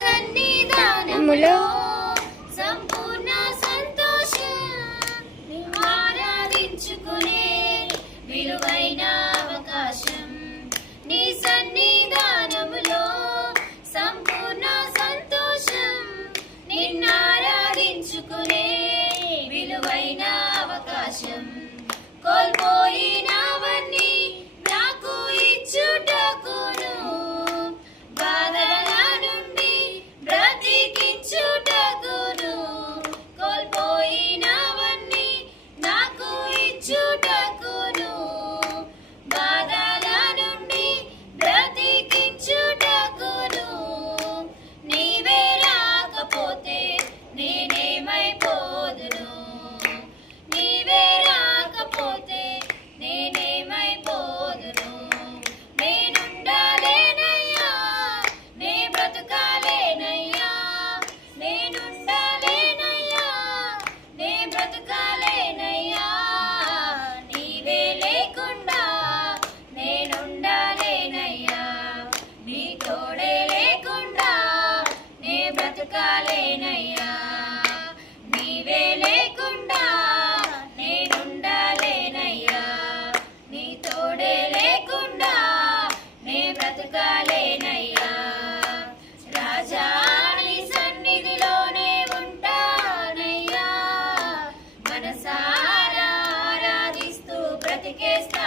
సన్నిధానములో సంపూర్ణ సంతోషం ఆరాధించుకునే విలువైన అవకాశం నీ సన్నిధానములో సంపూర్ణ సంతోషం నిన్నారాధించుకునే విలువైన అవకాశం కోల్పోయినవన్నీ నాకు ఇచ్చుటకును బాధల నుండి బ్రతికించుటకును కోల్పోయినవన్నీ నాకు ఇచ్చుటకును బాధల నుండి బ్రతికించుటకును నీవే రాకపోతే నేనేమైపోదును నీవే రాకపోతే నేనేమైపోదును నేనుండాలేనయ్యా నే బ్రతుకాలేనయ్యా నేనుండాలేనయ్యా నే బ్రతుకాలేనయ్యా నీవే లేకుండా నేనుండాలేనయ్యా నీ తోడే లేకుండా నే బ్రతుకాలేనయ్యా నీవే లేకుండా నేనుండాలేనయ్యా నీ తోడే లేకుండా నే బ్రతుకాలేనయ్యా రాజా నీ సన్నిధిలోనే ఉంటానయ్యా మనసారా ఆరాధిస్తూ బ్రతికేస్తా